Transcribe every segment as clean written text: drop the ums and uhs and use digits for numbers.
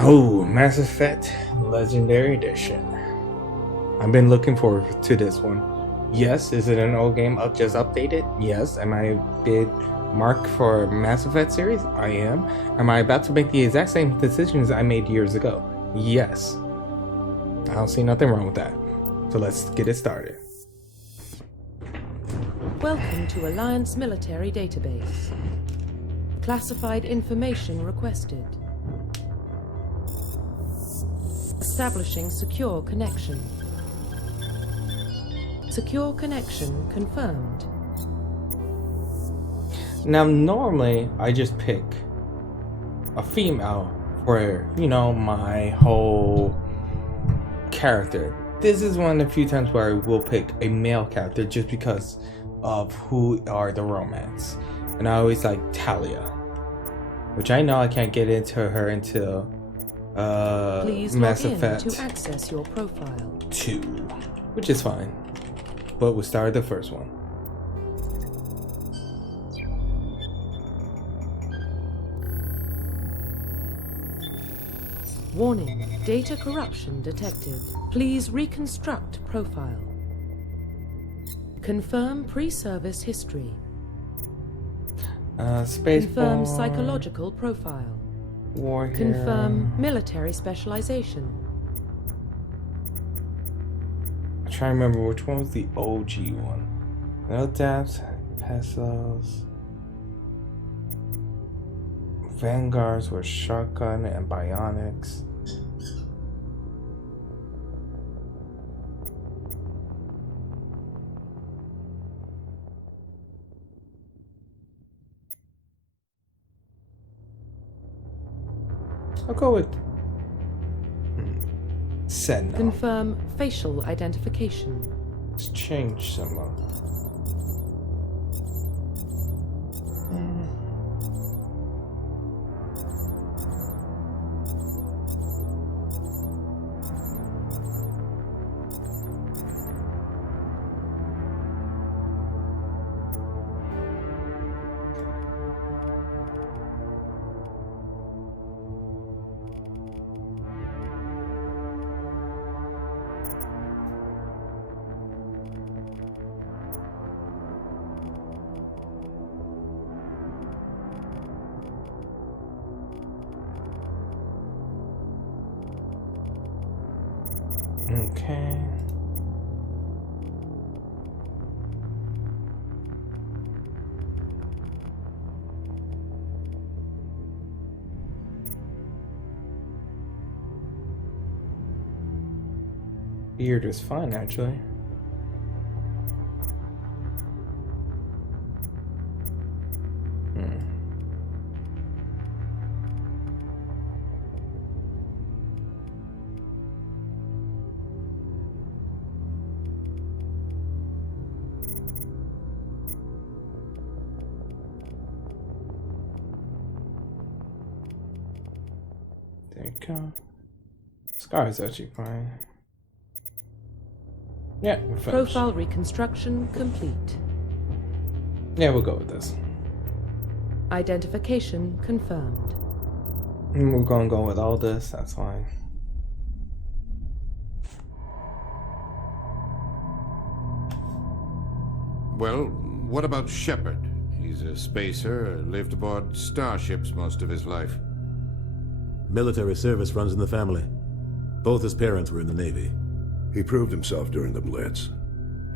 Oh, Mass Effect Legendary Edition. I've been looking forward to this one. Yes, is it an old game just updated? Yes. Am I a big mark for Mass Effect series? I am. Am I about to make the exact same decisions I made years ago? Yes. I don't see nothing wrong with that. So let's get it started. Welcome to Alliance Military Database. Classified information requested. Establishing secure connection. Secure connection confirmed. Now, normally I just pick a female for, my whole character. This is one of the few times where I will pick a male character just because of who are the romance. And I always like Talia, which I know I can't get into her until Please Mass log in Effect to access your profile. 2, which is fine. But we'll start the first one. Warning, data corruption detected. Please reconstruct profile. Confirm pre-service history. Space Confirm psychological profile. Warrior. Confirm military specialization. I'm trying to remember which one was the OG one. No depths, pesos. Vanguards were shotgun and bionics. I'll go with Senna. Confirm facial identification. Let's change some of Okay. Beard is fine, actually. There you go. Scar is actually fine. Yeah, we're finished. Profile reconstruction complete. Yeah, we'll go with this. Identification confirmed. We're gonna go with all this, that's fine. Well, what about Shepard? He's a spacer, lived aboard starships most of his life. Military service runs in the family. Both his parents were in the Navy. He proved himself during the Blitz.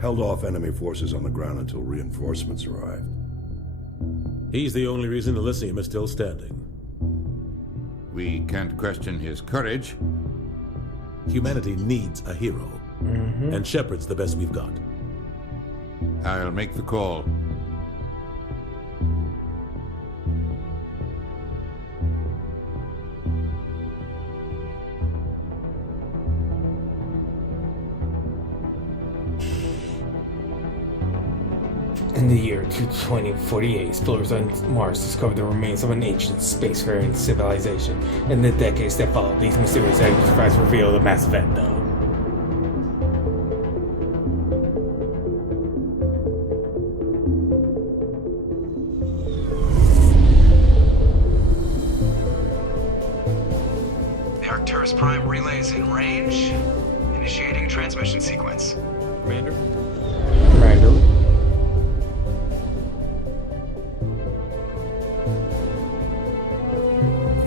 Held off enemy forces on the ground until reinforcements arrived. He's the only reason Elysium is still standing. We can't question his courage. Humanity needs a hero. And Shepard's the best we've got. I'll make the call. In the year 2048, explorers on Mars discovered the remains of an ancient spacefaring civilization. In the decades that followed, these mysterious artifacts reveal the Mass Effect, though. Arcturus Prime relays in range. Initiating transmission sequence. Commander? Commander.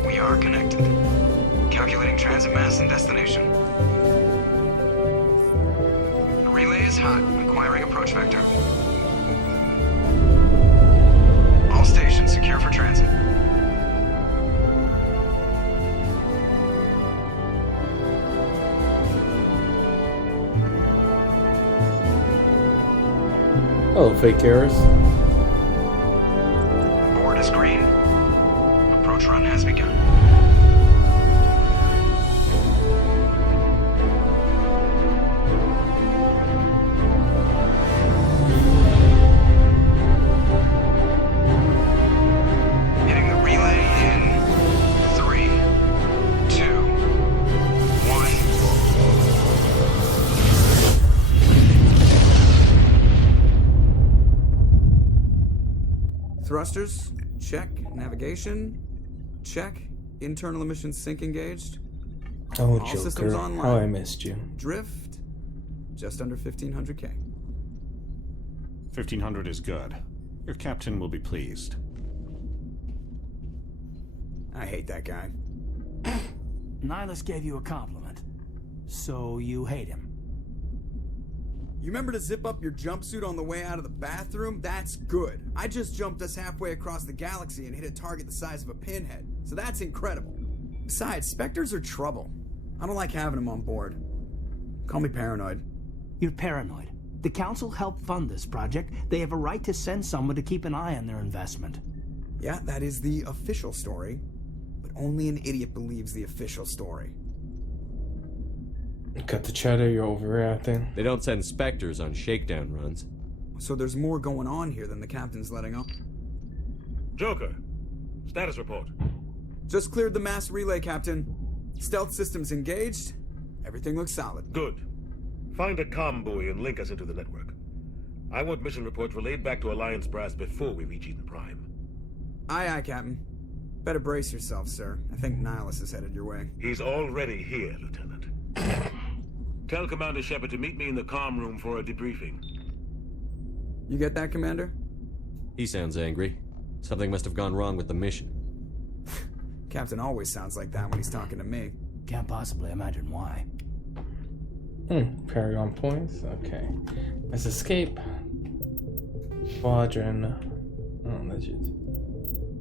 We are connected. Calculating transit mass and destination. The relay is hot, acquiring approach vector. All stations secure for transit. Oh, fake errors. Board is green. Approach run has begun. Hitting the relay in 3, 2, 1. Thrusters, check. Navigation, check. Internal emissions sync engaged. Oh, All systems Joker. online. How I missed you. Drift, just under 1500K. 1500 is good. Your captain will be pleased. I hate that guy. Nihilus gave you a compliment. So you hate him. You remember to zip up your jumpsuit on the way out of the bathroom? That's good. I just jumped us halfway across the galaxy and hit a target the size of a pinhead. So that's incredible. Besides, Spectres are trouble. I don't like having them on board. Call me paranoid. You're paranoid. The Council helped fund this project. They have a right to send someone to keep an eye on their investment. Yeah, that is the official story. But only an idiot believes the official story. Cut the chatter, you're overreacting. They don't send Spectres on shakedown runs. So there's more going on here than the captain's letting on. Joker, status report. Just cleared the mass relay, Captain. Stealth systems engaged. Everything looks solid. Good. Find a comm buoy and link us into the network. I want mission reports relayed back to Alliance Brass before we reach Eden Prime. Aye, aye, Captain. Better brace yourself, sir. I think Nihilus is headed your way. He's already here, Lieutenant. Tell Commander Shepard to meet me in the comm room for a debriefing. You get that, Commander? He sounds angry. Something must have gone wrong with the mission. Captain always sounds like that when he's talking to me. Can't possibly imagine why. Parry on points. Okay. Let's escape. Squadron. Oh, legit.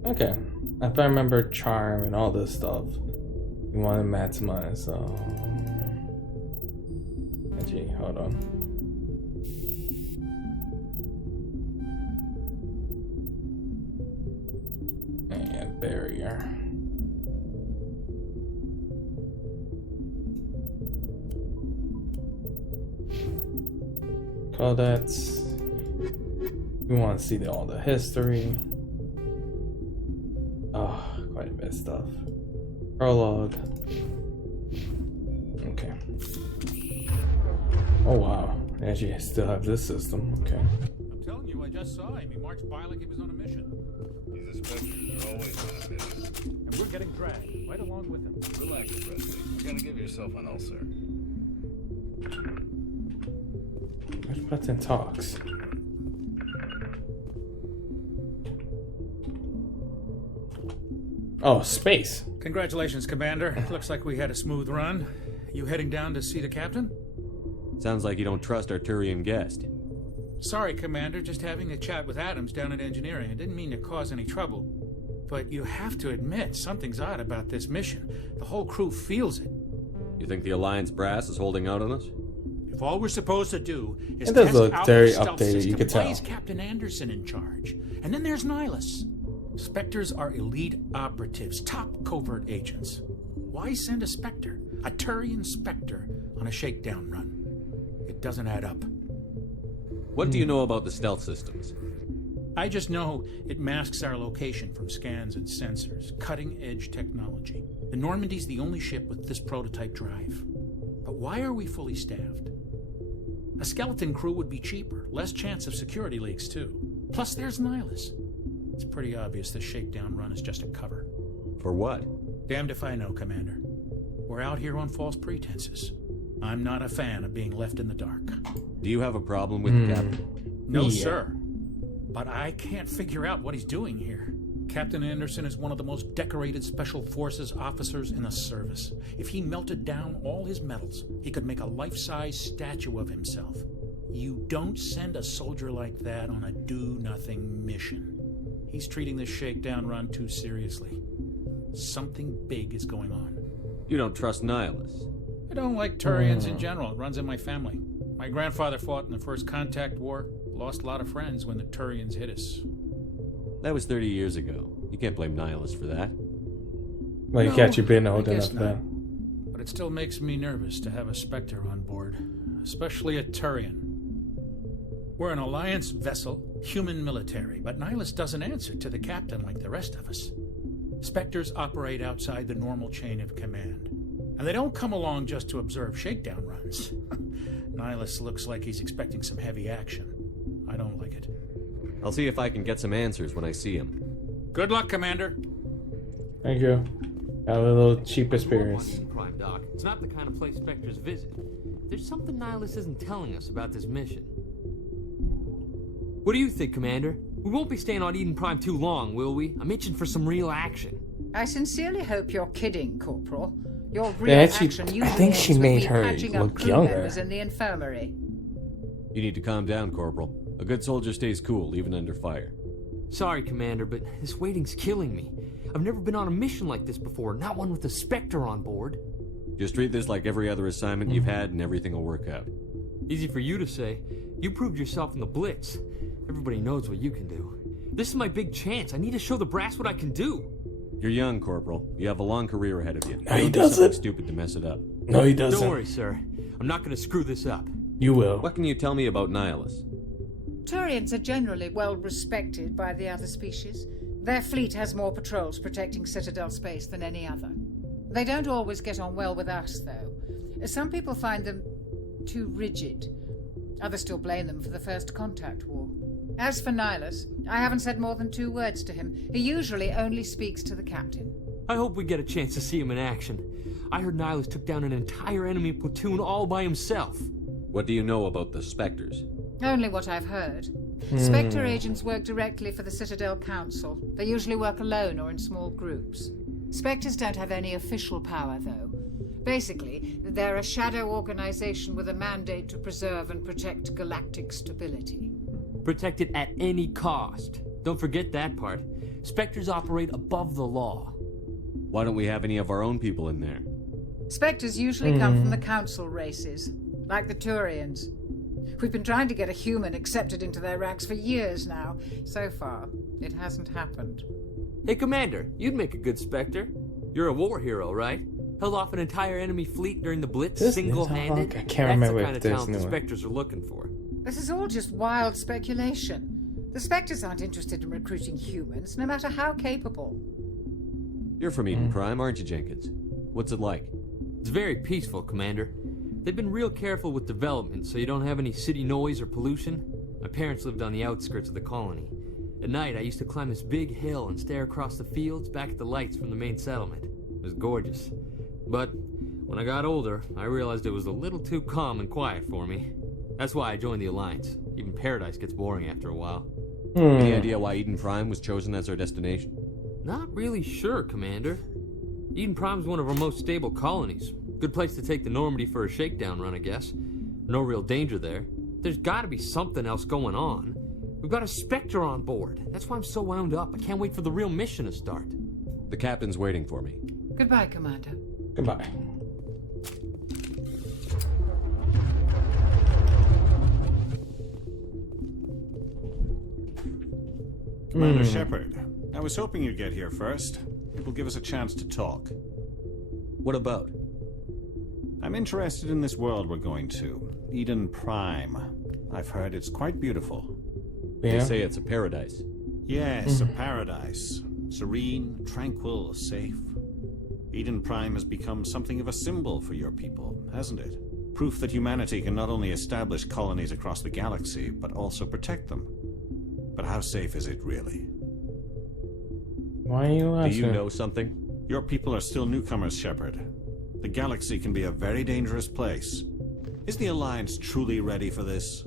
Okay. If I remember charm and all this stuff, we want to maximize. So. Gee, hold on. And barrier. Codex. We want to see all the history. Oh, quite a bit of stuff. Prologue. Okay. Oh wow. Actually, I still have this system. Okay. I'm telling you, I just saw him. He marched by like he was on a mission. He's a Spectre. They're always on a mission. And we're getting dragged right along with him. Relax, Presley. You gotta give yourself an ulcer. Which button talks? Oh, space. Congratulations, Commander. Looks like we had a smooth run. You heading down to see the captain? Sounds like you don't trust our Turian guest. Sorry, Commander. Just having a chat with Adams down at engineering. I didn't mean to cause any trouble. But you have to admit, something's odd about this mission. The whole crew feels it. You think the Alliance brass is holding out on us? If all we're supposed to do is It does test look out very the stealth updated, you system, could why tell. is Captain Anderson in charge? And then there's Nihilus. Spectres are elite operatives, top covert agents. Why send a Spectre, a Turian Spectre, on a shakedown run? It doesn't add up. What do you know about the stealth systems? I just know it masks our location from scans and sensors. Cutting-edge technology. The Normandy's the only ship with this prototype drive. But why are we fully staffed? A skeleton crew would be cheaper, less chance of security leaks too. Plus there's Nihilus. It's pretty obvious this shakedown run is just a cover. For what? Damned if I know, Commander. We're out here on false pretenses. I'm not a fan of being left in the dark. Do you have a problem with the captain? No, sir. But I can't figure out what he's doing here. Captain Anderson is one of the most decorated Special Forces officers in the service. If he melted down all his medals, he could make a life-size statue of himself. You don't send a soldier like that on a do-nothing mission. He's treating this shakedown run too seriously. Something big is going on. You don't trust Nihilus? I don't like Turians in general. It runs in my family. My grandfather fought in the First Contact War. Lost a lot of friends when the Turians hit us. That was 30 years ago. You can't blame Nihilus for that. Well, you can't. You've been old enough then. But it still makes me nervous to have a Spectre on board, especially a Turian. We're an Alliance vessel, human military, but Nihilus doesn't answer to the captain like the rest of us. Spectres operate outside the normal chain of command, and they don't come along just to observe shakedown runs. Nihilus looks like he's expecting some heavy action. I don't like it. I'll see if I can get some answers when I see him. Good luck, Commander. Thank you. Got a little cheap experience. Prime Doc. It's not the kind of place Spectres visit. There's something Nihilus isn't telling us about this mission. What do you think, Commander? We won't be staying on Eden Prime too long, will we? I'm itching for some real action. I sincerely hope you're kidding, Corporal. Your real action usually I think she ends with made me her patching up look crew younger. members in the infirmary. You need to calm down, Corporal. A good soldier stays cool, even under fire. Sorry, Commander, but this waiting's killing me. I've never been on a mission like this before, not one with a Spectre on board. Just treat this like every other assignment you've had and everything will work out. Easy for you to say. You proved yourself in the Blitz. Everybody knows what you can do. This is my big chance. I need to show the brass what I can do. You're young, Corporal. You have a long career ahead of you. No, he Don't do doesn't. something stupid to mess it up. No, he doesn't. Don't worry, sir. I'm not going to screw this up. You will. What can you tell me about Nihilus? Turians are generally well respected by the other species. Their fleet has more patrols protecting Citadel space than any other. They don't always get on well with us, though. Some people find them too rigid. Others still blame them for the First Contact War. As for Nihilus, I haven't said more than 2 words to him. He usually only speaks to the captain. I hope we get a chance to see him in action. I heard Nihilus took down an entire enemy platoon all by himself. What do you know about the Spectres? Only what I've heard. Spectre agents work directly for the Citadel Council. They usually work alone or in small groups. Spectres don't have any official power, though. Basically, they're a shadow organization with a mandate to preserve and protect galactic stability. Protect it at any cost. Don't forget that part. Spectres operate above the law. Why don't we have any of our own people in there? Spectres usually come from the Council races, like the Turians. We've been trying to get a human accepted into their ranks for years now. So far, it hasn't happened. Hey, Commander, you'd make a good Spectre. You're a war hero, right? Held off an entire enemy fleet during the Blitz single-handed. I can't remember That's if the this kind of talent the new one. Spectres are looking for. This is all just wild speculation. The Spectres aren't interested in recruiting humans, no matter how capable. You're from Eden Prime, aren't you, Jenkins? What's it like? It's very peaceful, Commander. They've been real careful with development, so you don't have any city noise or pollution. My parents lived on the outskirts of the colony. At night, I used to climb this big hill and stare across the fields back at the lights from the main settlement. It was gorgeous. But when I got older, I realized it was a little too calm and quiet for me. That's why I joined the Alliance. Even Paradise gets boring after a while. Any idea why Eden Prime was chosen as our destination? Not really sure, Commander. Eden Prime's one of our most stable colonies. Good place to take the Normandy for a shakedown run, I guess. No real danger there. There's gotta be something else going on. We've got a Spectre on board. That's why I'm so wound up. I can't wait for the real mission to start. The captain's waiting for me. Goodbye, Commander. Goodbye. Commander Shepard, I was hoping you'd get here first. It will give us a chance to talk. What about? I'm interested in this world we're going to, Eden Prime. I've heard it's quite beautiful. They say it's a paradise. Yes, a paradise. Serene, tranquil, safe. Eden Prime has become something of a symbol for your people, hasn't it? Proof that humanity can not only establish colonies across the galaxy, but also protect them. But how safe is it really? Why are you asking? Do you know something? Your people are still newcomers, Shepard. The galaxy can be a very dangerous place. Is the Alliance truly ready for this?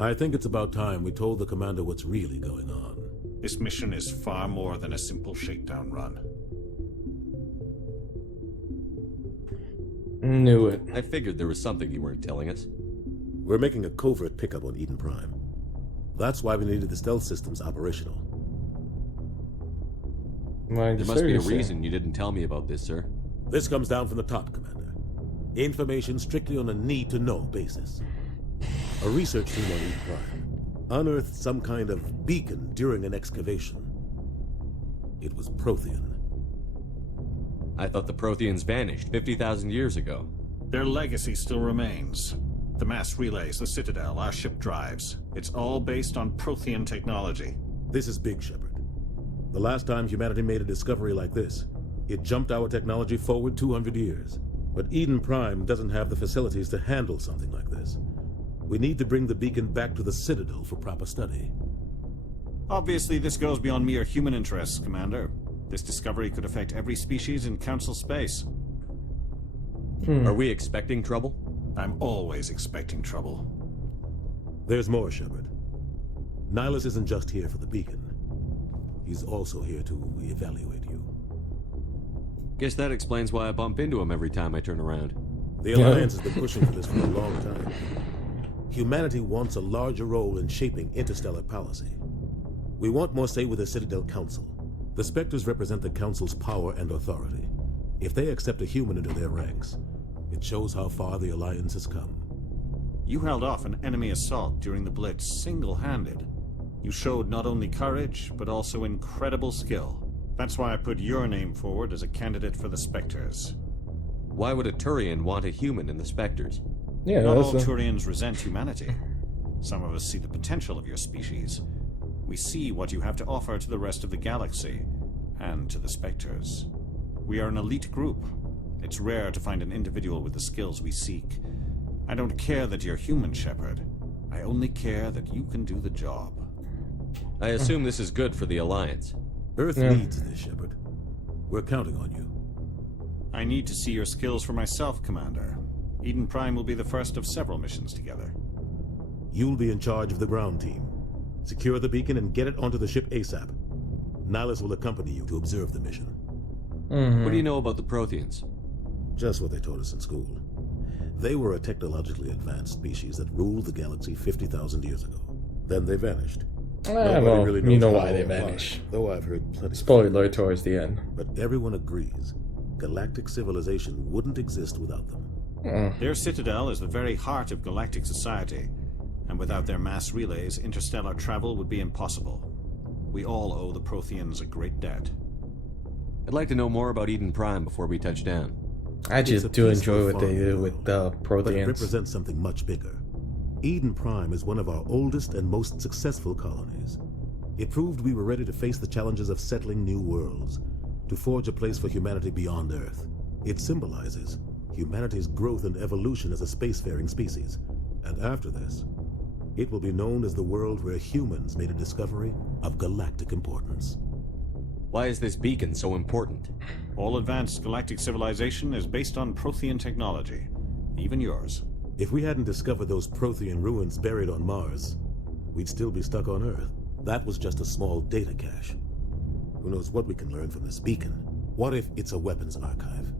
I think it's about time we told the commander what's really going on. This mission is far more than a simple shakedown run. Knew it. I figured there was something you weren't telling us. We're making a covert pickup on Eden Prime. That's why we needed the stealth systems operational. There must be a reason you didn't tell me about this, sir. This comes down from the top, Commander. Information strictly on a need-to-know basis. A research team on Eden Prime unearthed some kind of beacon during an excavation. It was Prothean. I thought the Protheans vanished 50,000 years ago. Their legacy still remains. The mass relays, the Citadel, our ship drives. It's all based on Prothean technology. This is big, Shepard. The last time humanity made a discovery like this, it jumped our technology forward 200 years. But Eden Prime doesn't have the facilities to handle something like this. We need to bring the beacon back to the Citadel for proper study. Obviously, this goes beyond mere human interests, Commander. This discovery could affect every species in Council space. Are we expecting trouble? I'm always expecting trouble. There's more, Shepard. Nihilus isn't just here for the beacon. He's also here to evaluate you. Guess that explains why I bump into him every time I turn around. The Alliance has been pushing for this for a long time. Humanity wants a larger role in shaping interstellar policy. We want more say with the Citadel Council. The Spectres represent the Council's power and authority. If they accept a human into their ranks, it shows how far the Alliance has come. You held off an enemy assault during the Blitz single-handed. You showed not only courage, but also incredible skill. That's why I put your name forward as a candidate for the Spectres. Why would a Turian want a human in the Spectres? Yeah, not all Turians resent humanity. Some of us see the potential of your species. We see what you have to offer to the rest of the galaxy, and to the Spectres. We are an elite group. It's rare to find an individual with the skills we seek. I don't care that you're human, Shepard. I only care that you can do the job. I assume this is good for the Alliance. Earth needs this, Shepard. We're counting on you. I need to see your skills for myself, Commander. Eden Prime will be the first of several missions together. You'll be in charge of the ground team. Secure the beacon and get it onto the ship ASAP. Nihilus will accompany you to observe the mission. What do you know about the Protheans? Just what they taught us in school. They were a technologically advanced species that ruled the galaxy 50,000 years ago. Then they vanished. Well, really you know knows why how they or vanish. Though I've heard plenty. Spoiler towards the end. But everyone agrees, galactic civilization wouldn't exist without them. Their citadel is the very heart of galactic society, and without their mass relays, interstellar travel would be impossible. We all owe the Protheans a great debt. I'd like to know more about Eden Prime before we touch down. I just do enjoy what they do with the But it Protheans. represents something much bigger. Eden Prime is one of our oldest and most successful colonies. It proved we were ready to face the challenges of settling new worlds, to forge a place for humanity beyond Earth. It symbolizes humanity's growth and evolution as a spacefaring species. And after this, it will be known as the world where humans made a discovery of galactic importance. Why is this beacon so important? All advanced galactic civilization is based on Prothean technology, even yours. If we hadn't discovered those Prothean ruins buried on Mars, we'd still be stuck on Earth. That was just a small data cache. Who knows what we can learn from this beacon? What if it's a weapons archive?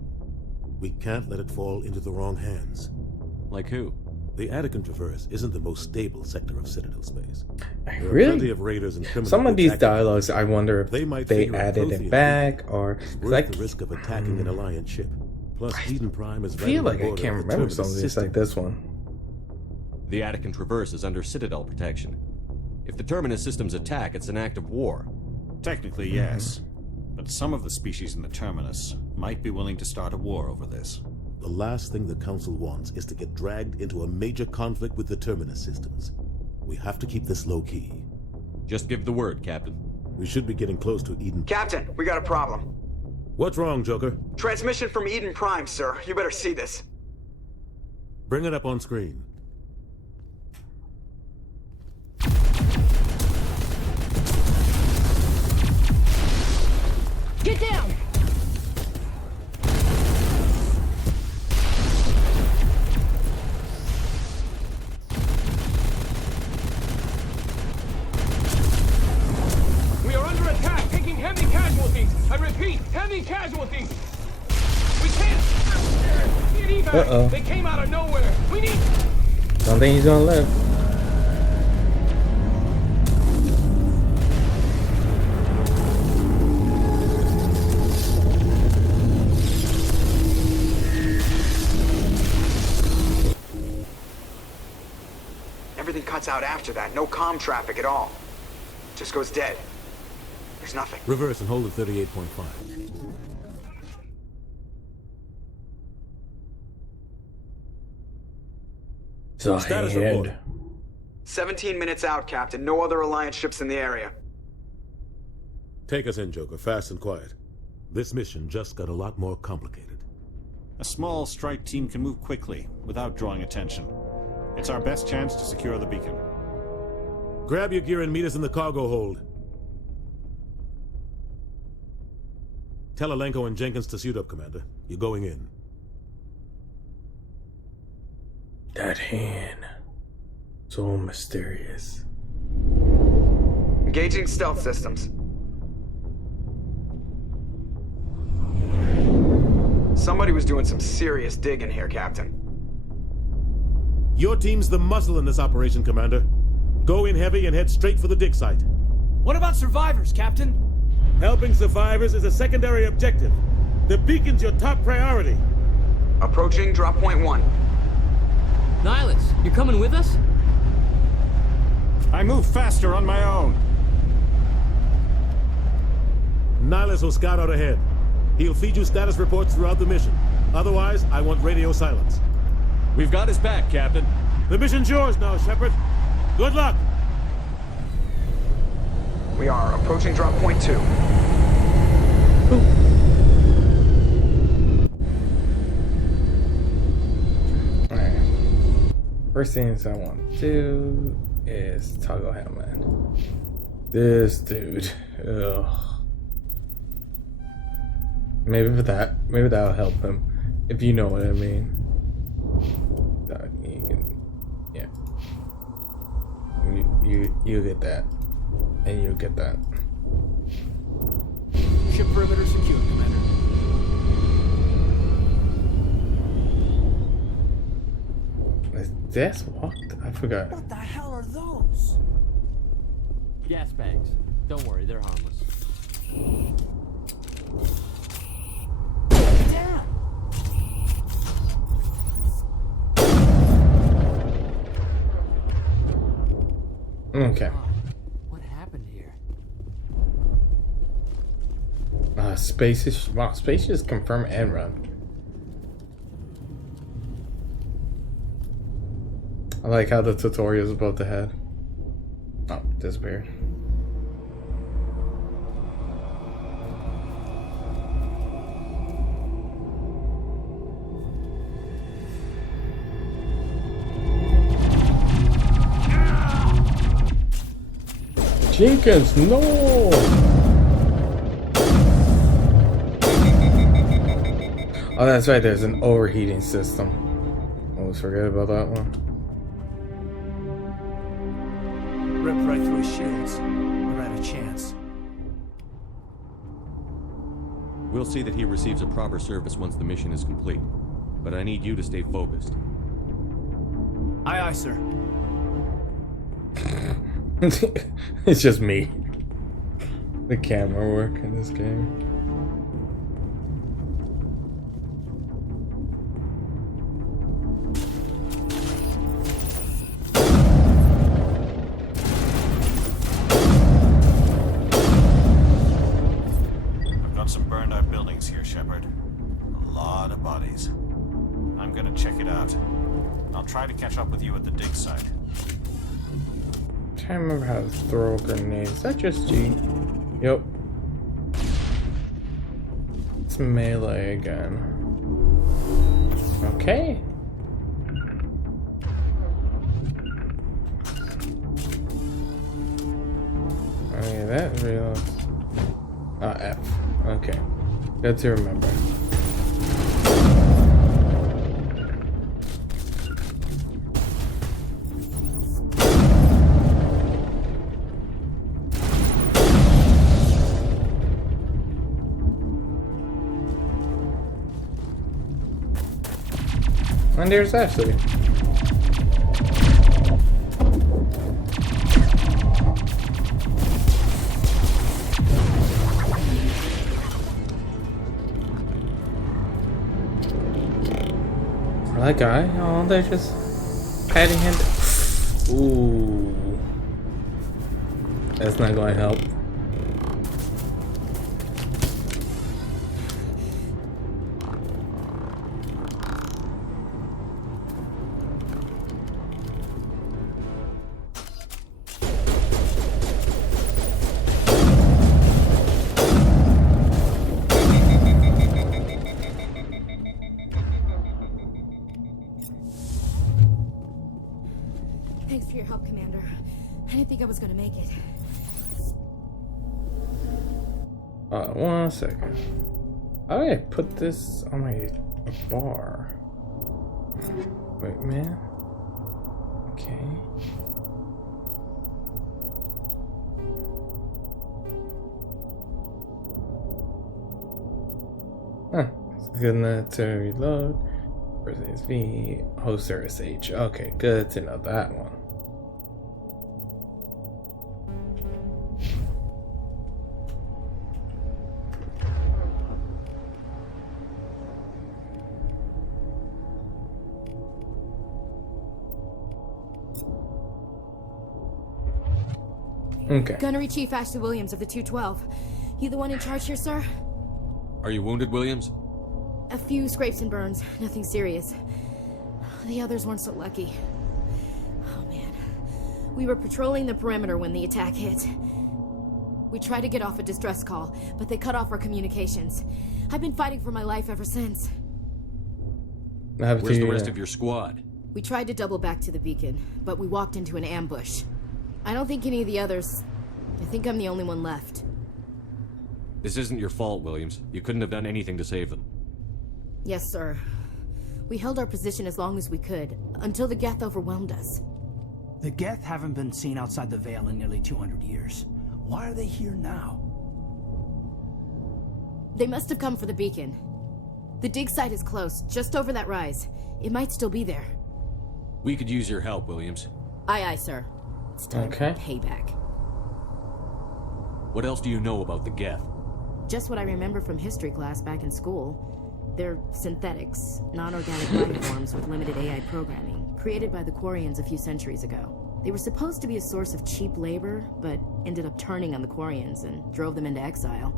We can't let it fall into the wrong hands. Like who? The Attican Traverse isn't the most stable sector of Citadel space. There are Really? plenty of raiders and criminals. Some of these attacking. dialogues, I wonder if They might they figure a added Prothean it back or It's cause worth I the risk of attacking an Alliance ship. Plus, Eden Prime is right feel on the like I border can't of the remember Terminus some of these system. like this one. The Attican Traverse is under Citadel protection. If the Terminus systems attack, it's an act of war. Technically, yes. But some of the species in the Terminus might be willing to start a war over this. The last thing the Council wants is to get dragged into a major conflict with the Terminus systems. We have to keep this low-key. Just give the word, Captain. We should be getting close to Eden. Captain, we got a problem. What's wrong, Joker? Transmission from Eden Prime, sir. You better see this. Bring it up on screen. Get down! casualties! I repeat, heavy casualties! We can't get evac! Uh-oh. They came out of nowhere! We need... Don't think he's gonna live. Everything cuts out after that. No comm traffic at all. Just goes dead. There's nothing. Reverse and hold at 38.5. So Status report. 17 minutes out, Captain. No other Alliance ships in the area. Take us in, Joker, fast and quiet. This mission just got a lot more complicated. A small strike team can move quickly, without drawing attention. It's our best chance to secure the beacon. Grab your gear and meet us in the cargo hold. Tell Alenko and Jenkins to suit up, Commander. You're going in. That hand. So mysterious. Engaging stealth systems. Somebody was doing some serious digging here, Captain. Your team's the muscle in this operation, Commander. Go in heavy and head straight for the dig site. What about survivors, Captain? Helping survivors is a secondary objective. The beacon's your top priority. Approaching drop point 1. Nihilus, you're coming with us? I move faster on my own. Nihilus will scout out ahead. He'll feed you status reports throughout the mission. Otherwise, I want radio silence. We've got his back, Captain. The mission's yours now, Shepard. Good luck! We are approaching drop point 2. Alright. First things I want to do is toggle helmet. This dude. Ugh. Maybe that'll help him. If you know what I mean. Yeah. You get that. And you get that. Ship perimeter secure, Commander. Is this what? I forgot. What the hell are those? Gas bags. Don't worry, they're harmless. Damn! Okay. What happened here? Spaces confirm and run. I like how the tutorial is about to head. Oh, disappeared. Jenkins, no! Oh, that's right, there's an overheating system. Almost forget about that one. Ripped right through his shields. We're out of chance. We'll see that he receives a proper service once the mission is complete. But I need you to stay focused. Aye, aye, sir. It's just me. The camera work in this game. I've got some burned out buildings here, Shepard. A lot of bodies. I'm gonna check it out. I'll try to catch up with you at the dig site. I can't remember how to throw a grenade. Is that just G? Yep. It's melee again. Okay. Okay, that real. F. Okay. Good to remember. And there's Ashley. That guy? Oh, they're just patting him. Ooh. That's not going to help. Thanks for your help, Commander. I didn't think I was gonna make it. 1 second. How do I put this on my bar? Wait, man. Okay. Huh. It's good enough to reload. Versus V, host service H. Okay, good to know that one. Okay. Gunnery Chief Ashley Williams of the 212. You the one in charge here, sir? Are you wounded, Williams? A few scrapes and burns, nothing serious. The others weren't so lucky. Oh man. We were patrolling the perimeter when the attack hit. We tried to get off a distress call, but they cut off our communications. I've been fighting for my life ever since. Where's the rest of your squad? We tried to double back to the beacon, but we walked into an ambush. I don't think any of the others... I think I'm the only one left. This isn't your fault, Williams. You couldn't have done anything to save them. Yes, sir. We held our position as long as we could, until the Geth overwhelmed us. The Geth haven't been seen outside the Veil in nearly 200 years. Why are they here now? They must have come for the beacon. The dig site is close, just over that rise. It might still be there. We could use your help, Williams. Aye, aye, sir. It's time for payback. What else do you know about the Geth? Just what I remember from history class back in school. They're synthetics, non-organic life forms with limited AI programming, created by the Quarians a few centuries ago. They were supposed to be a source of cheap labor, but ended up turning on the Quarians and drove them into exile.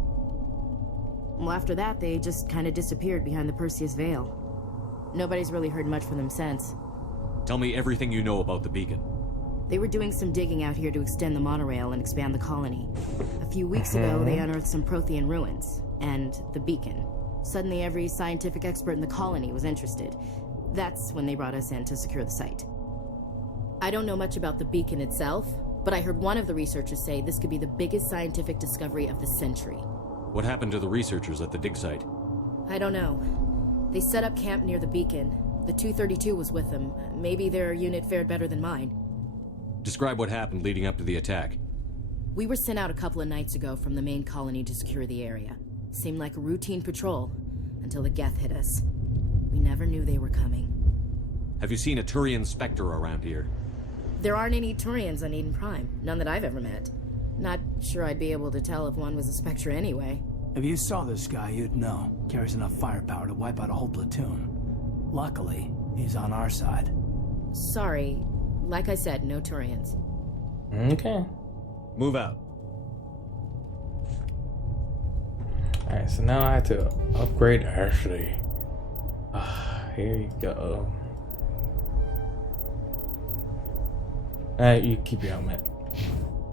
Well, after that, they just kind of disappeared behind the Perseus Veil. Nobody's really heard much from them since. Tell me everything you know about the beacon. They were doing some digging out here to extend the monorail and expand the colony. A few weeks ago, they unearthed some Prothean ruins, and the beacon. Suddenly, every scientific expert in the colony was interested. That's when they brought us in to secure the site. I don't know much about the beacon itself, but I heard one of the researchers say this could be the biggest scientific discovery of the century. What happened to the researchers at the dig site? I don't know. They set up camp near the beacon. The 232 was with them. Maybe their unit fared better than mine. Describe what happened leading up to the attack. We were sent out a couple of nights ago from the main colony to secure the area. Seemed like a routine patrol, until the Geth hit us. We never knew they were coming. Have you seen a Turian Spectre around here? There aren't any Turians on Eden Prime. None that I've ever met. Not sure I'd be able to tell if one was a Spectre anyway. If you saw this guy, you'd know. Carries enough firepower to wipe out a whole platoon. Luckily, he's on our side. Sorry. Like I said, no Turians. Okay. Move out. Alright, so now I have to upgrade Ashley. Here you go. Alright, you keep your helmet.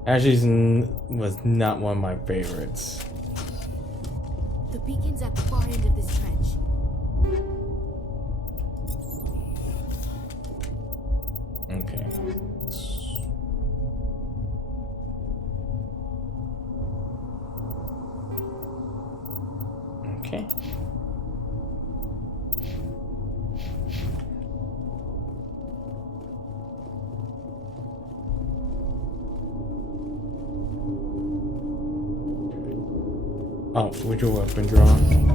Ashley's was not one of my favorites. The beacon's at the far end of this trench. Okay. Okay. Oh, with your weapon drawn.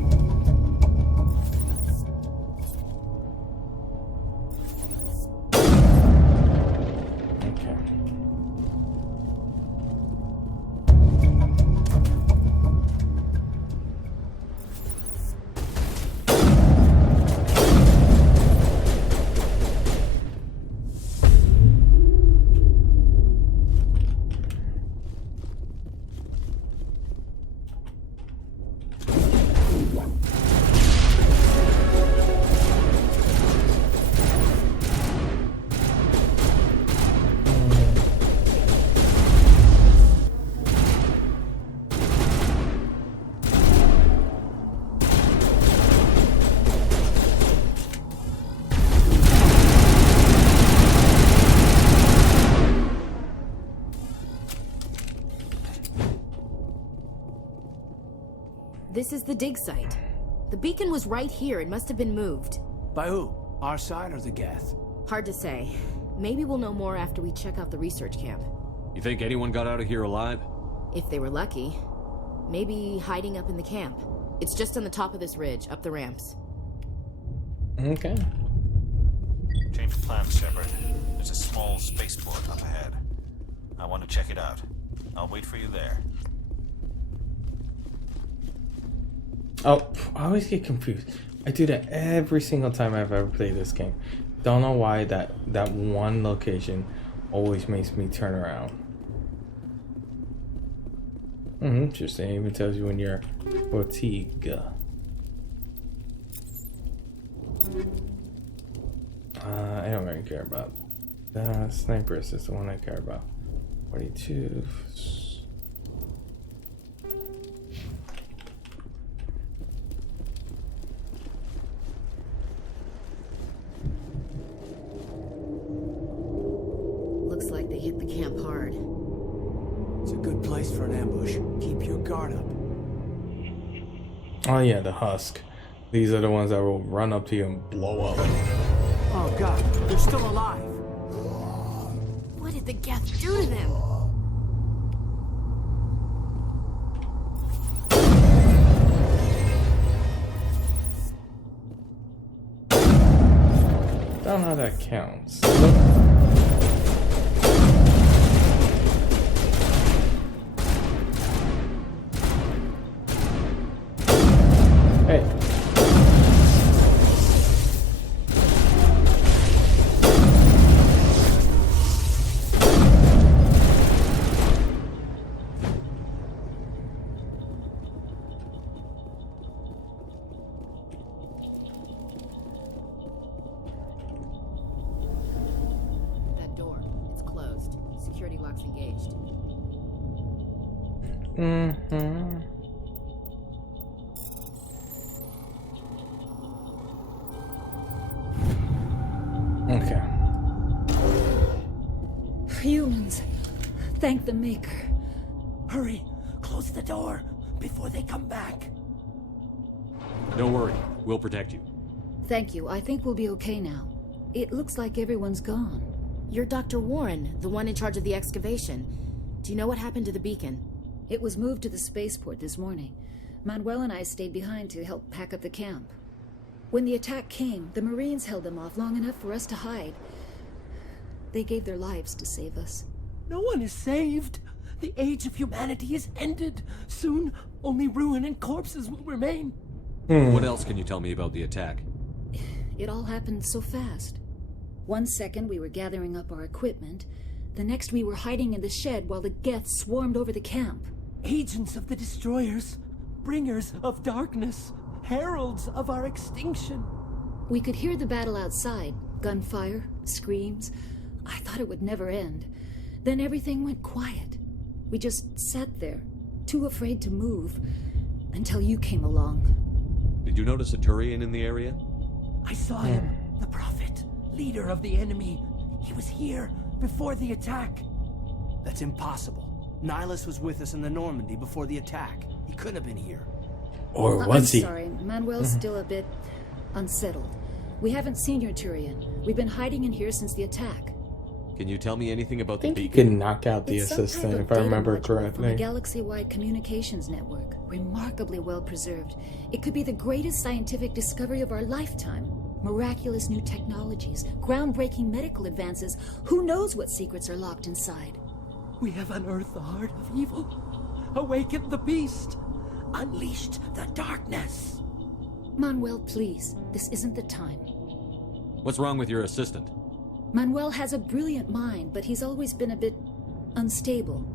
This is the dig site. The beacon was right here. It must have been moved. By who? Our side or the Geth? Hard to say. Maybe we'll know more after we check out the research camp. You think anyone got out of here alive? If they were lucky. Maybe hiding up in the camp. It's just on the top of this ridge, up the ramps. Okay. Change of plans, Shepard. There's a small spaceport up ahead. I want to check it out. I'll wait for you there. Oh, I always get confused. I do that every single time I've ever played this game. Don't know why that one location always makes me turn around. Interesting. It even tells you when you're fatigue. I don't really care about the snipers. Is the one I care about. 42. Looks like they hit the camp hard. It's a good place for an ambush. Keep your guard up. Oh yeah, the husk. These are the ones that will run up to you and blow up. Oh god, they're still alive. What did the Geth do to them? Don't know how that counts. Hey. That door, it's closed. Security lock's engaged. Okay. Humans. Thank the Maker. Hurry, close the door before they come back. Don't worry, we'll protect you. Thank you. I think we'll be okay now. It looks like everyone's gone. You're Dr. Warren, the one in charge of the excavation. Do you know what happened to the beacon? It was moved to the spaceport this morning. Manuel and I stayed behind to help pack up the camp. When the attack came, the Marines held them off long enough for us to hide. They gave their lives to save us. No one is saved. The age of humanity is ended. Soon, only ruin and corpses will remain. What else can you tell me about the attack? It all happened so fast. 1 second we were gathering up our equipment. The next we were hiding in the shed while the Geth swarmed over the camp. Agents of the destroyers, bringers of darkness, heralds of our extinction. We could hear the battle outside. Gunfire, screams. I thought it would never end. Then everything went quiet. We just sat there, too afraid to move, until you came along. Did you notice a Turian in the area? I saw him, the Prophet, leader of the enemy. He was here before the attack. That's impossible. Nihilus was with us in the Normandy before the attack. He couldn't have been here. Or was he? I'm sorry, Manuel's still a bit unsettled. We haven't seen your Turian. We've been hiding in here since the attack. Can you tell me anything about the You beacon? can knock out the It's some assistant type of if I data remember module from a correctly. galaxy-wide communications network. Remarkably well preserved. It could be the greatest scientific discovery of our lifetime. Miraculous new technologies, groundbreaking medical advances. Who knows what secrets are locked inside? We have unearthed the heart of evil, awakened the beast, unleashed the darkness. Manuel, please. This isn't the time. What's wrong with your assistant? Manuel has a brilliant mind, but he's always been a bit unstable.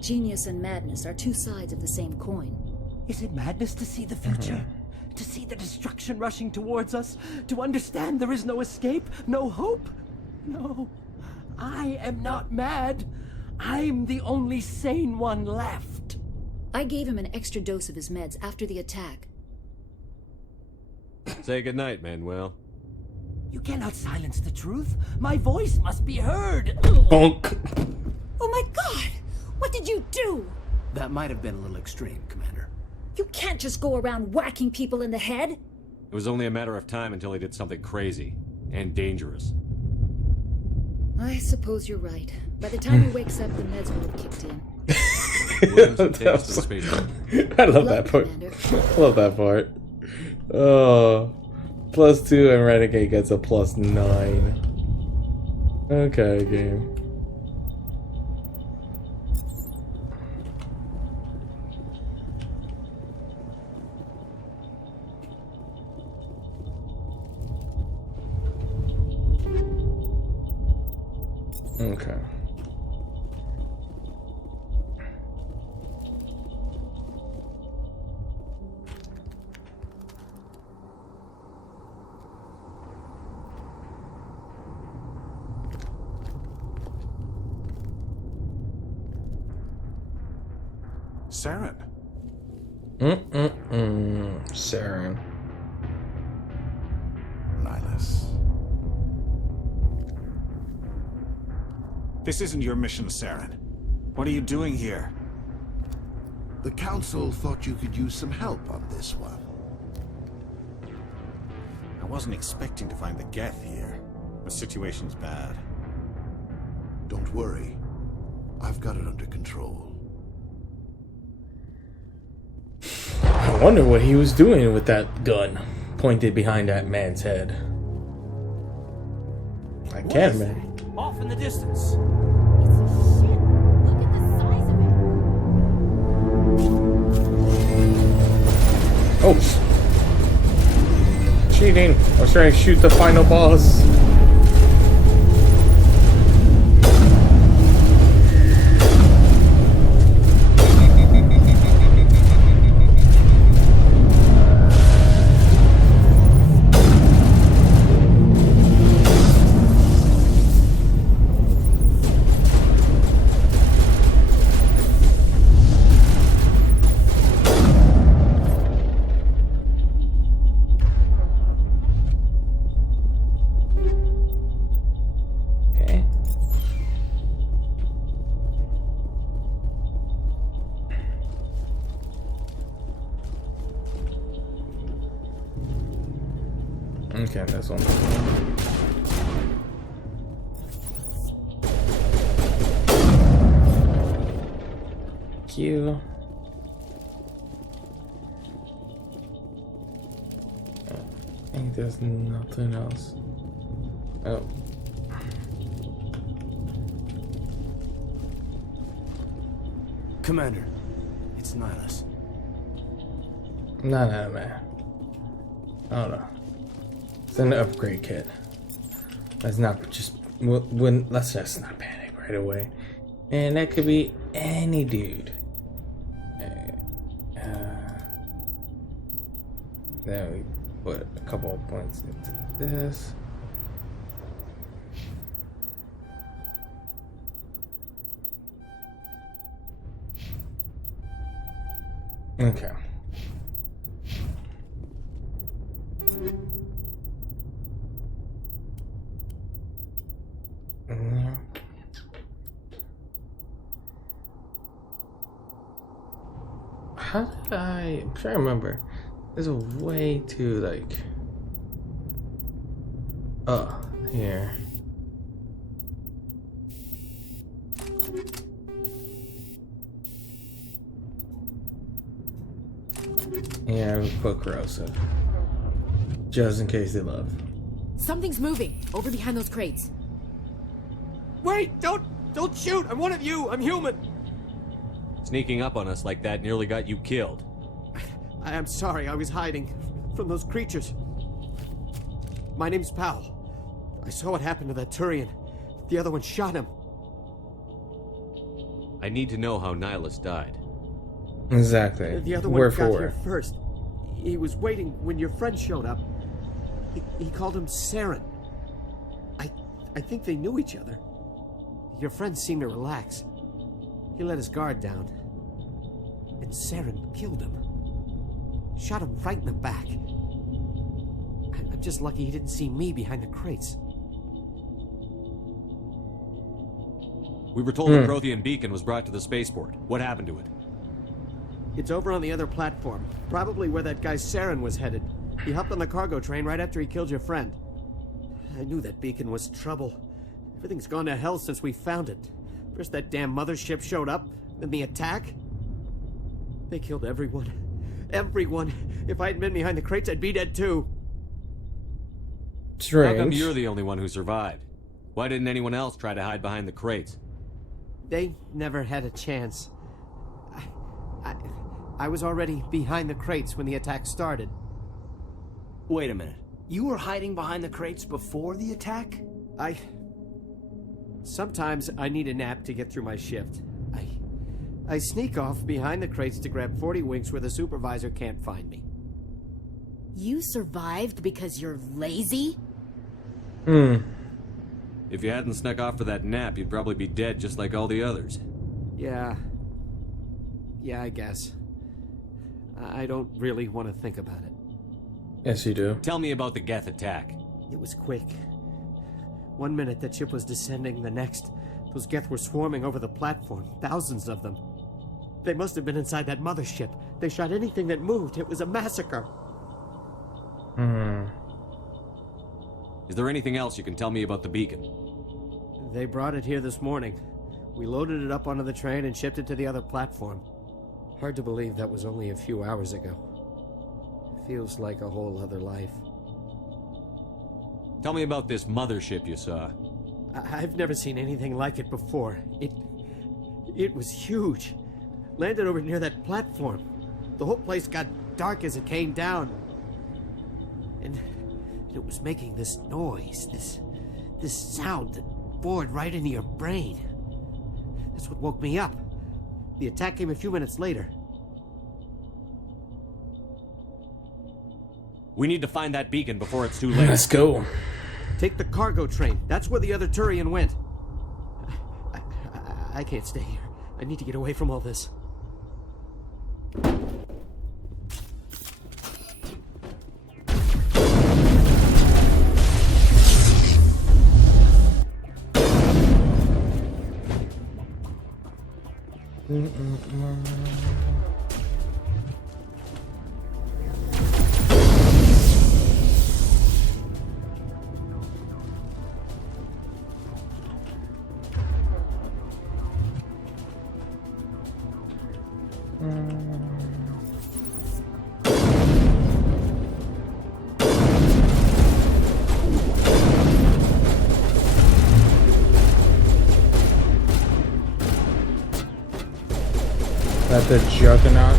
Genius and madness are two sides of the same coin. Is it madness to see the future? To see the destruction rushing towards us? To understand there is no escape? No hope? No. I am not mad. I'm the only sane one left. I gave him an extra dose of his meds after the attack. Say goodnight, Manuel. You cannot silence the truth. My voice must be heard. Bonk. Oh my god! What did you do? That might have been a little extreme, Commander. You can't just go around whacking people in the head. It was only a matter of time until he did something crazy and dangerous. I suppose you're right. By the time he wakes up, the meds will have kicked in. I love that part. I love that part. Oh, +2 and Renegade gets a +9. Okay, game. Okay. Saren. Saren. Nihilus. This isn't your mission, Saren. What are you doing here? The Council thought you could use some help on this one. I wasn't expecting to find the Geth here. The situation's bad. Don't worry. I've got it under control. I wonder what he was doing with that gun pointed behind that man's head. I can't, man. Off in the distance. Oh, cheating! I was trying to shoot the final boss. Okay, that's one. Q. I think there's nothing else. Oh. Commander, it's Nihilus. No, man. Oh no. It's an upgrade kit. Let's not just let's just not panic right away. And that could be any dude. Then we put a couple of points into this. Okay. How did I'm trying to remember. There's a way to like here. Yeah, we put corrosive. Just in case they love. Something's moving over behind those crates. Wait! Don't shoot! I'm one of you! I'm human! Sneaking up on us like that nearly got you killed. I am sorry, I was hiding from those creatures. My name's Powell. I saw what happened to that Turian. The other one shot him. I need to know how Nihilus died. Exactly. The other one got here first. He was waiting when your friend showed up. He called him Saren. I think they knew each other. Your friend seemed to relax. He let his guard down. And Saren killed him. Shot him right in the back. I'm just lucky he didn't see me behind the crates. We were told the Prothean beacon was brought to the spaceport. What happened to it? It's over on the other platform. Probably where that guy Saren was headed. He hopped on the cargo train right after he killed your friend. I knew that beacon was trouble. Everything's gone to hell since we found it. First that damn mothership showed up, then the attack. They killed everyone. Everyone. If I hadn't been behind the crates, I'd be dead too. How come you're the only one who survived? Why didn't anyone else try to hide behind the crates? They never had a chance. I was already behind the crates when the attack started. Wait a minute. You were hiding behind the crates before the attack? Sometimes I need a nap to get through my shift. I sneak off behind the crates to grab 40 winks where the supervisor can't find me. You survived because you're lazy? If you hadn't snuck off for that nap, you'd probably be dead just like all the others. Yeah, I guess. I don't really want to think about it. Yes, you do. Tell me about the Geth attack. It was quick. 1 minute the ship was descending, the next, those Geth were swarming over the platform. Thousands of them. They must have been inside that mothership. They shot anything that moved. It was a massacre. Is there anything else you can tell me about the beacon? They brought it here this morning. We loaded it up onto the train and shipped it to the other platform. Hard to believe that was only a few hours ago. Feels like a whole other life. Tell me about this mothership you saw. I've never seen anything like it before. It was huge. Landed over near that platform. The whole place got dark as it came down. And it was making this noise, this sound that bored right into your brain. That's what woke me up. The attack came a few minutes later. We need to find that beacon before it's too late. Let's go. Take the cargo train. That's where the other Turian went. I can't stay here. I need to get away from all this. At the Juggernaut.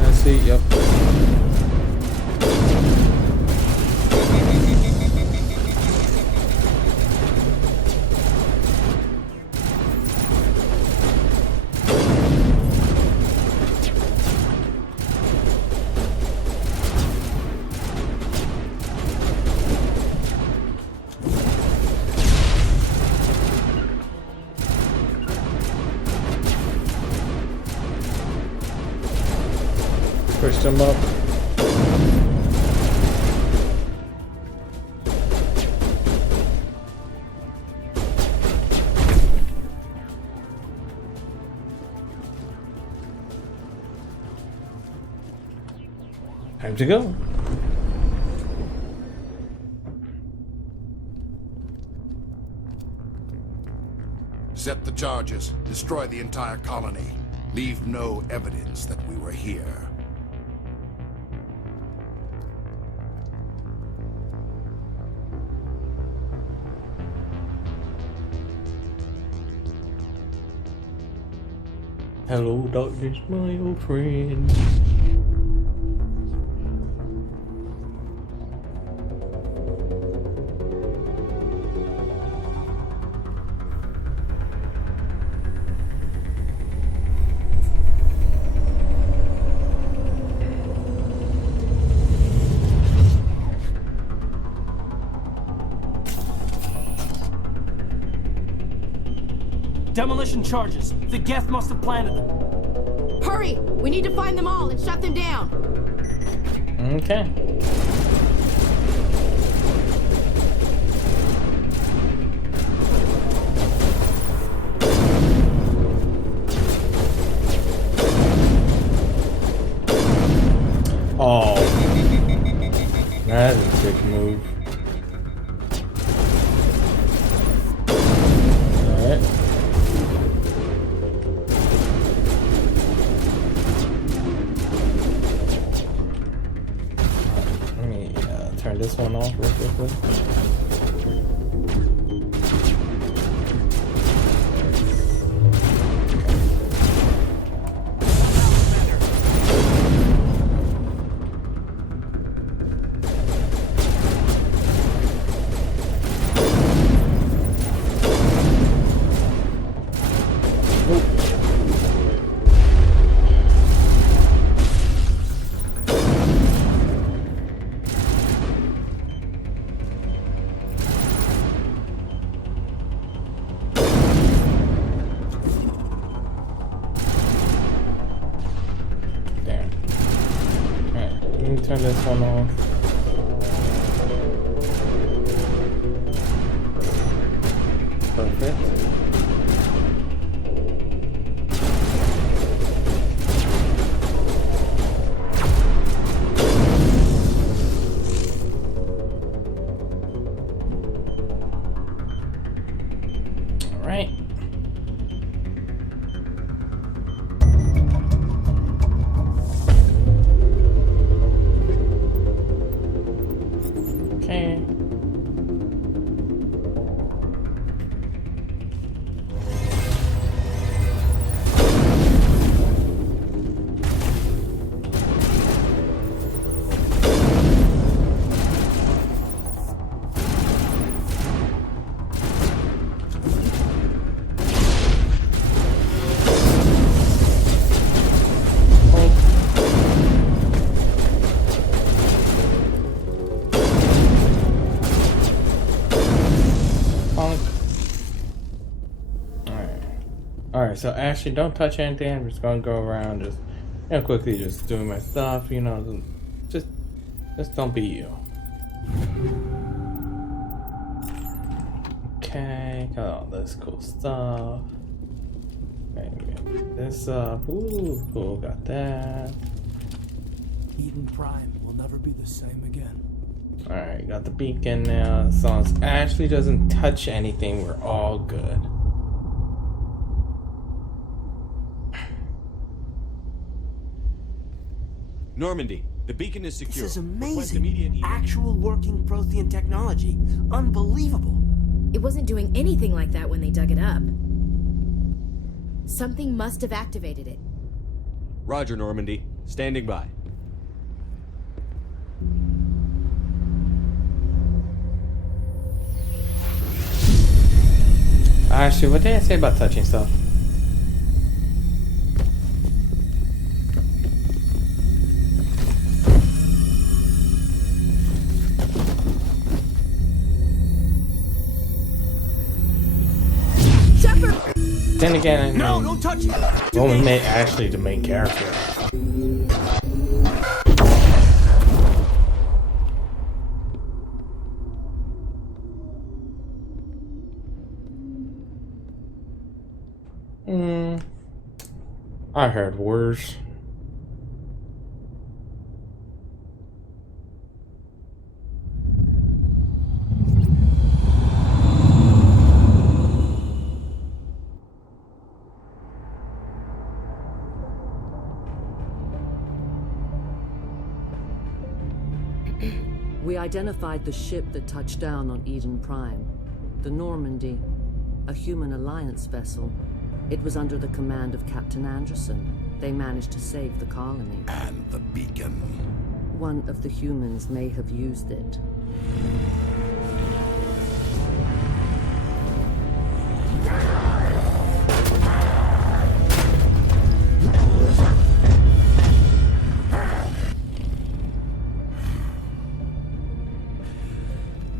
I see, yep. Push them up. Time to go. Set the charges. Destroy the entire colony. Leave no evidence that we were here. Hello, darkness, my old friend. Demolition charges. The Geth must have planted them. Hurry! We need to find them all and shut them down. Okay. Oh, that is a big move. Alright. Let me turn this one off real quickly. Turn this one off. Perfect. All right. Okay. Alright, so Ashley, don't touch anything. I'm just gonna go around just quickly just doing my stuff, you know, just don't be you. Okay, got all this cool stuff. Okay, get this up. Ooh, cool, got that. Eden Prime will never be the same again. Alright, got the beacon now. As long as Ashley doesn't touch anything, we're all good. Normandy, the beacon is secure. This is Request amazing. immediate- Actual working Prothean technology. Unbelievable. It wasn't doing anything like that when they dug it up. Something must have activated it. Roger, Normandy. Standing by. Ashley, what did I say about touching stuff? Then again, I mean, No, don't touch it. Roman made Ashley the main character. I heard worse. We identified the ship that touched down on Eden Prime. The Normandy, a human alliance vessel. It was under the command of Captain Anderson. They managed to save the colony. And the beacon. One of the humans may have used it.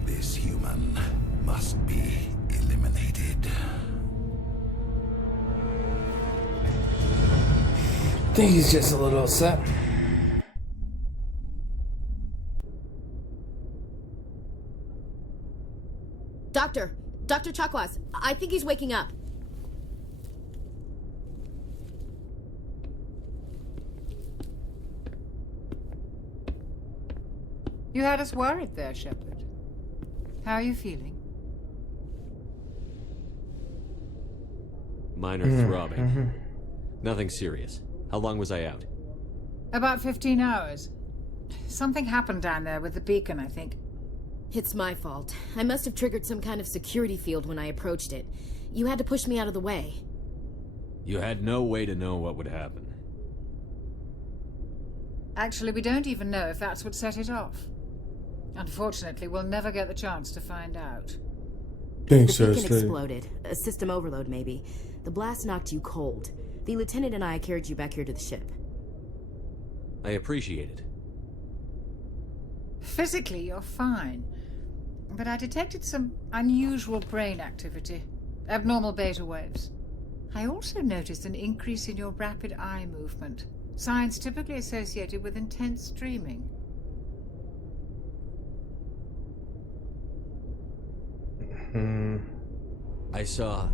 This human must be eliminated. I think he's just a little upset. Dr. Chakwas, I think he's waking up. You had us worried there, Shepard. How are you feeling? Minor throbbing. Nothing serious. How long was I out? About 15 hours. Something happened down there with the beacon, I think. It's my fault. I must have triggered some kind of security field when I approached it. You had to push me out of the way. You had no way to know what would happen. Actually, we don't even know if that's what set it off. Unfortunately, we'll never get the chance to find out. The beacon exploded. A system overload, maybe. The blast knocked you cold. The lieutenant and I carried you back here to the ship. I appreciate it. Physically, you're fine. But I detected some unusual brain activity. Abnormal beta waves. I also noticed an increase in your rapid eye movement. Signs typically associated with intense dreaming. I saw...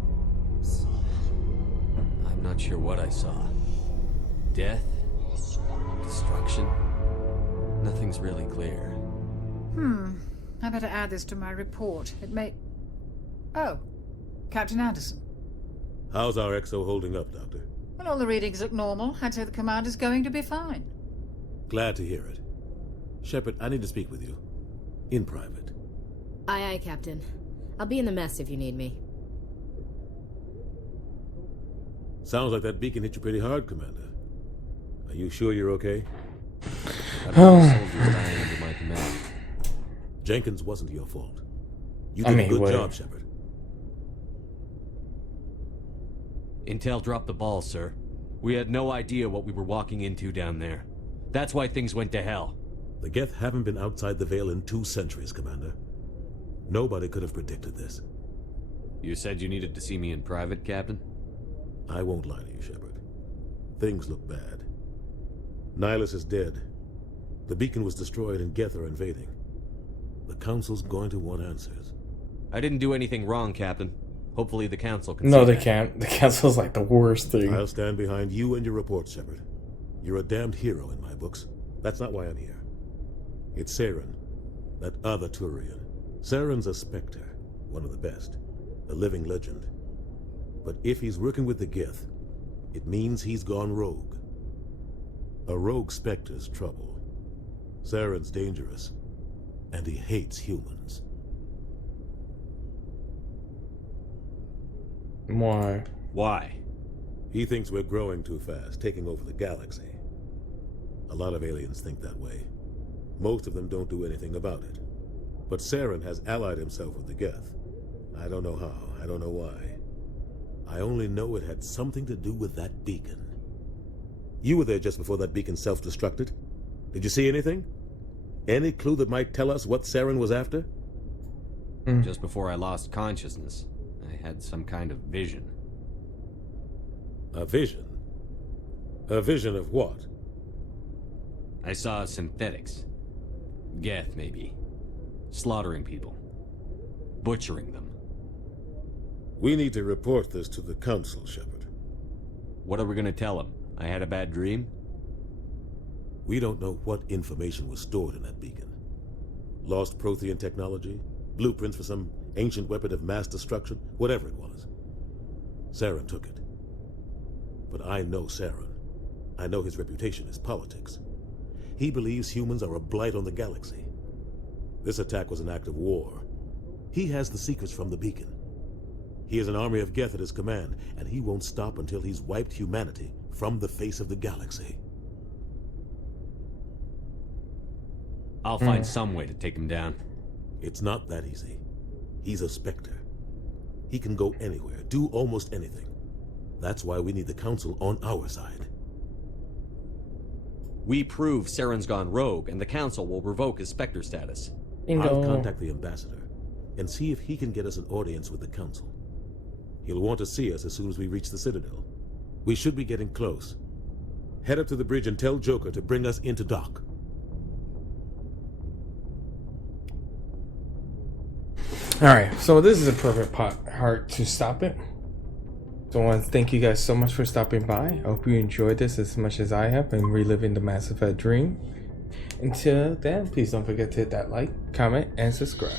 I'm not sure what I saw. Death? Destruction? Nothing's really clear. I better add this to my report. It may... Oh, Captain Anderson. How's our XO holding up, Doctor? Well, all the readings look normal. I'd say the commander's going to be fine. Glad to hear it. Shepard, I need to speak with you. In private. Aye, Captain. I'll be in the mess if you need me. Sounds like that beacon hit you pretty hard, Commander. Are you sure you're okay? I don't know soldiers dying under my command. Jenkins wasn't your fault. You did a good job, Shepard. Intel dropped the ball, sir. We had no idea what we were walking into down there. That's why things went to hell. The Geth haven't been outside the Veil in 2 centuries, Commander. Nobody could have predicted this. You said you needed to see me in private, Captain? I won't lie to you, Shepard. Things look bad. Nihilus is dead. The beacon was destroyed and Geth are invading. The Council's going to want answers. I didn't do anything wrong, Captain. Hopefully the Council can No, see they that. can't. The Council's like the worst thing. I'll stand behind you and your report, Shepard. You're a damned hero in my books. That's not why I'm here. It's Saren, that other Turian. Saren's a Spectre, one of the best, a living legend. But if he's working with the Geth, it means he's gone rogue. A rogue Spectre's trouble. Saren's dangerous, and he hates humans. Why? Why? He thinks we're growing too fast, taking over the galaxy. A lot of aliens think that way. Most of them don't do anything about it. But Saren has allied himself with the Geth. I don't know how, I don't know why. I only know it had something to do with that beacon. You were there just before that beacon self-destructed. Did you see anything? Any clue that might tell us what Saren was after? Just before I lost consciousness, I had some kind of vision. A vision? A vision of what? I saw synthetics. Geth, maybe. Slaughtering people. Butchering them. We need to report this to the Council, Shepard. What are we gonna tell them? I had a bad dream? We don't know what information was stored in that beacon. Lost Prothean technology? Blueprints for some ancient weapon of mass destruction? Whatever it was. Saren took it. But I know Saren. I know his reputation is politics. He believes humans are a blight on the galaxy. This attack was an act of war. He has the secrets from the beacon. He has an army of Geth at his command, and he won't stop until he's wiped humanity from the face of the galaxy. I'll find some way to take him down. It's not that easy. He's a Spectre. He can go anywhere, do almost anything. That's why we need the Council on our side. We prove Saren's gone rogue, and the Council will revoke his Spectre status. I'll contact the Ambassador and see if he can get us an audience with the Council. He'll want to see us as soon as we reach the Citadel. We should be getting close. Head up to the bridge and tell Joker to bring us into dock. Alright, so this is a perfect part to stop it. So I want to thank you guys so much for stopping by. I hope you enjoyed this as much as I have and reliving the Mass Effect dream. Until then, please don't forget to hit that like, comment, and subscribe.